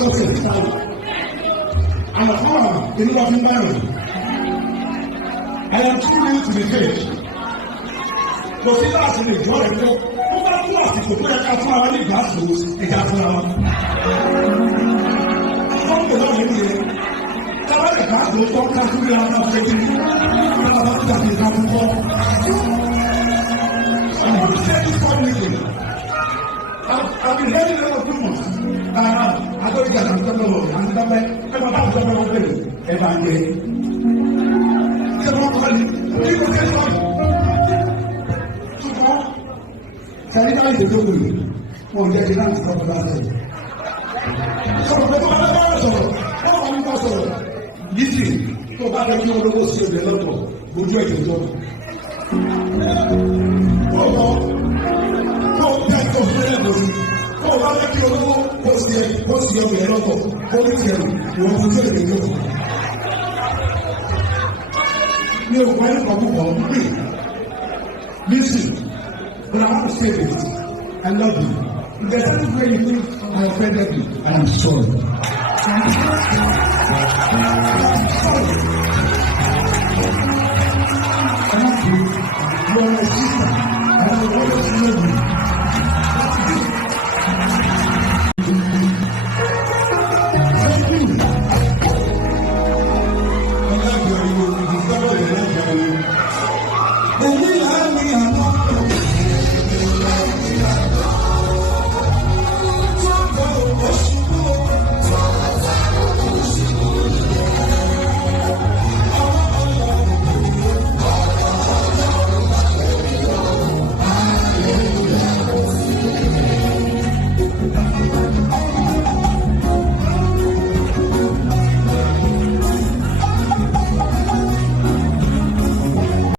sọ́ọ̀tì ìtàlù. Àmọ̀ fún àwọn ènìyàn wá fi ń báyìí. I am too new to the church. Kò sí láti lè jọ́ rẹ̀ lọ. Ó bá tún àsìkò tó yẹ ká fún ara ní ìgbàsó ìjà fún ara. Sọ́ọ̀tì náà lè wúye. Káwáyé ká ló tọ́ ká fún mi àwọn ọ̀sẹ̀ tí wọ́n bá tún àti ìjà fún kọ́. I'm saying this publicly. I've been hearing a lot of rumors. I don't think I'm talking about it. I'm talking about it. If I'm there. Sanita is a good one. Get it out of the basket. So, listen, go back and you will see the local. Go join the door. Go back to the level. Go back to your local. Post your local. Hold it here. You want to join the door. No, why not move on? Listen, but I want to say this. I love you. If there's any way you think I offended you, and I'm sorry. I'm sorry. You are my